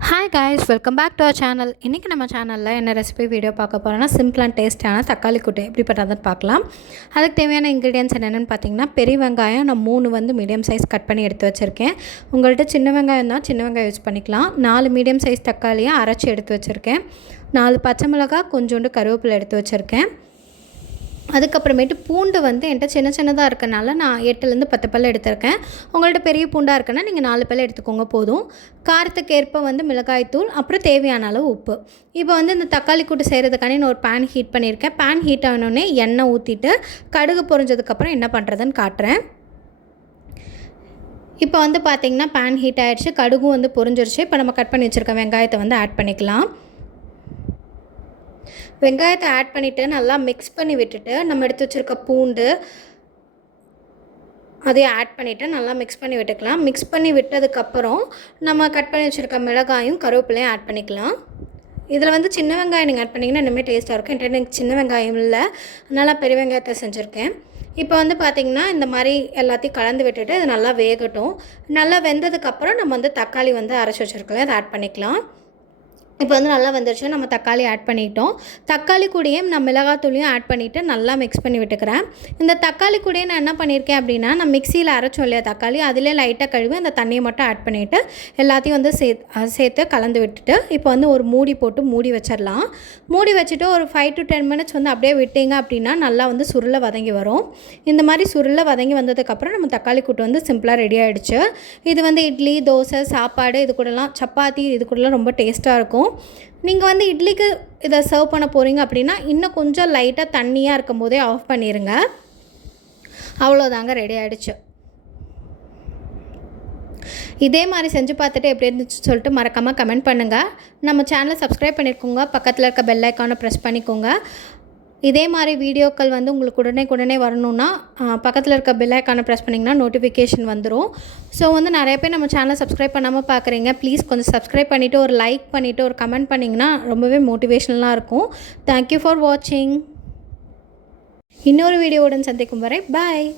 Hi guys, welcome back to our channel. இன்றைக்கி நம்ம சேனலில் என்ன ரெசிபி வீடியோ பார்க்க போகிறோன்னா, சிம்பிள் அண்ட் டேஸ்ட்டான தக்காளி கூட்டு எப்படி பண்ணுறதுன்னு பார்க்கலாம். அதுக்கு தேவையான இன்க்ரீடியன்ஸ் என்னென்னு பார்த்தீங்கன்னா, பெரிய வெங்காயம் நான் 3 வந்து மீடியம் சைஸ் கட் பண்ணி எடுத்து வச்சுருக்கேன். உங்கள்கிட்ட சின்ன வெங்காயம் தான் சின்ன வெங்காயம் யூஸ் பண்ணிக்கலாம். 4 மீடியம் சைஸ் தக்காளியை அரைச்சி எடுத்து வச்சுருக்கேன். 4 பச்சை மிளகாய், கொஞ்சோண்டு கருவேப்பிலை எடுத்து வச்சுருக்கேன். அதுக்கப்புறமேட்டு பூண்டு வந்து என்கிட்ட சின்ன சின்னதாக இருக்கனால நான் 8லேருந்து 10 பல் எடுத்திருக்கேன். உங்கள்கிட்ட பெரிய பூண்டாக இருக்குன்னா நீங்கள் 4 பல் எடுத்துக்கோங்க போதும். காரத்துக்கு ஏற்ப வந்து மிளகாய்த்தூள், அப்புறம் தேவையான அளவு உப்பு. இப்போ வந்து இந்த தக்காளி கூட்டு செய்கிறதுக்காண்டி நான் ஒரு பேன் ஹீட் பண்ணியிருக்கேன். பேன் ஹீட் ஆனோடனே எண்ணெய் ஊற்றிட்டு கடுகு பொரிஞ்சதுக்கப்புறம் என்ன பண்ணுறதுன்னு காட்டுறேன். இப்போ வந்து பார்த்திங்கன்னா பேன் ஹீட் ஆகிடுச்சு, கடுகும் வந்து பொரிஞ்சிருச்சு. இப்போ நம்ம கட் பண்ணி வச்சுருக்க வெங்காயத்தை வந்து ஆட் பண்ணிக்கலாம். வெங்காயத்தை ஆட் பண்ணிவிட்டு நல்லா மிக்ஸ் பண்ணி விட்டுட்டு நம்ம எடுத்து வச்சுருக்க பூண்டு அதையும் ஆட் பண்ணிவிட்டு நல்லா மிக்ஸ் பண்ணி விட்டுக்கலாம். மிக்ஸ் பண்ணி விட்டதுக்கப்புறம் நம்ம கட் பண்ணி வச்சுருக்க மிளகாயும் கருவேப்பிலையும் ஆட் பண்ணிக்கலாம். இதில் வந்து சின்ன வெங்காயம் நீங்கள் ஆட் பண்ணிங்கன்னா இன்னுமே டேஸ்ட்டாக இருக்கும். என்கிட்ட எனக்கு சின்ன வெங்காயம் இல்லை, அதனால் பெரிய வெங்காயத்தை செஞ்சுருக்கேன். இப்போ வந்து பார்த்திங்கன்னா இந்த மாதிரி எல்லாத்தையும் கலந்து விட்டுட்டு இது நல்லா வேகட்டும். நல்லா வெந்ததுக்கப்புறம் நம்ம வந்து தக்காளி வந்து அரைச்சி வச்சுருக்கோம், அதை ஆட் பண்ணிக்கலாம். இப்போ வந்து நல்லா வந்துருச்சு. நம்ம தக்காளி ஆட் பண்ணிட்டோம். தக்காளி கூடயே நான் மிளகாத்தூளையும் ஆட் பண்ணிவிட்டு நல்லா மிக்ஸ் பண்ணி விட்டுக்கிறேன். இந்த தக்காளி கூடயே நான் என்ன பண்ணியிருக்கேன் அப்படின்னா, நான் மிக்சியில் அரைச்சோம் இல்லையா தக்காளி, அதிலே லைட்டாக கழுவி அந்த தண்ணியை மட்டும் ஆட் பண்ணிவிட்டு எல்லாத்தையும் வந்து சேர்த்து கலந்து விட்டுட்டு இப்போ வந்து ஒரு மூடி போட்டு மூடி வச்சிடலாம். மூடி வச்சுட்டு ஒரு 5 to 10 மினிட்ஸ் வந்து அப்படியே விட்டிங்க அப்படின்னா நல்லா வந்து சுருளை வதங்கி வரும். இந்த மாதிரி சுருளை வதங்கி வந்ததுக்கப்புறம் நம்ம தக்காளி கூட்டு வந்து சிம்பிளாக ரெடி ஆகிடுச்சு. இது வந்து இட்லி, தோசை, சாப்பாடு, இது கூடலாம் சப்பாத்தி, இது கூடலாம் ரொம்ப டேஸ்ட்டாக இருக்கும். நீங்கள் வந்து இட்லிக்கு இதை சர்வ் பண்ண போகிறீங்க அப்படின்னா இன்னும் கொஞ்சம் லைட்டாக தண்ணியாக இருக்கும் போதே ஆஃப் பண்ணிடுங்க. அவ்வளோதாங்க, ரெடி ஆகிடுச்சு. இதே மாதிரி செஞ்சு பார்த்துட்டு எப்படி இருந்துச்சு சொல்லிட்டு மறக்காமல் கமெண்ட் பண்ணுங்கள். நம்ம சேனலை சப்ஸ்கிரைப் பண்ணியிருக்கோங்க, பக்கத்தில் இருக்க பெல் ஐக்கானை ப்ரெஸ் பண்ணிக்கோங்க. இதே மாதிரி வீடியோக்கள் வந்து உங்களுக்கு உடனே வரணுன்னா பக்கத்தில் இருக்க பெல் ஐக்கானை ப்ரெஸ் பண்ணிங்கன்னா நோட்டிஃபிகேஷன் வந்துடும். ஸோ வந்து நிறைய பேர் நம்ம சேனலை சப்ஸ்கிரைப் பண்ணாமல் பார்க்குறீங்க. ப்ளீஸ் கொஞ்சம் சப்ஸ்கிரைப் பண்ணிவிட்டு ஒரு லைக் பண்ணிவிட்டு ஒரு கமெண்ட் பண்ணிங்கன்னா ரொம்பவே மோட்டிவேஷனலாக இருக்கும். தேங்க்யூ ஃபார் வாட்சிங். இன்னொரு வீடியோவுடன் சந்திக்கும் வரை பாய்.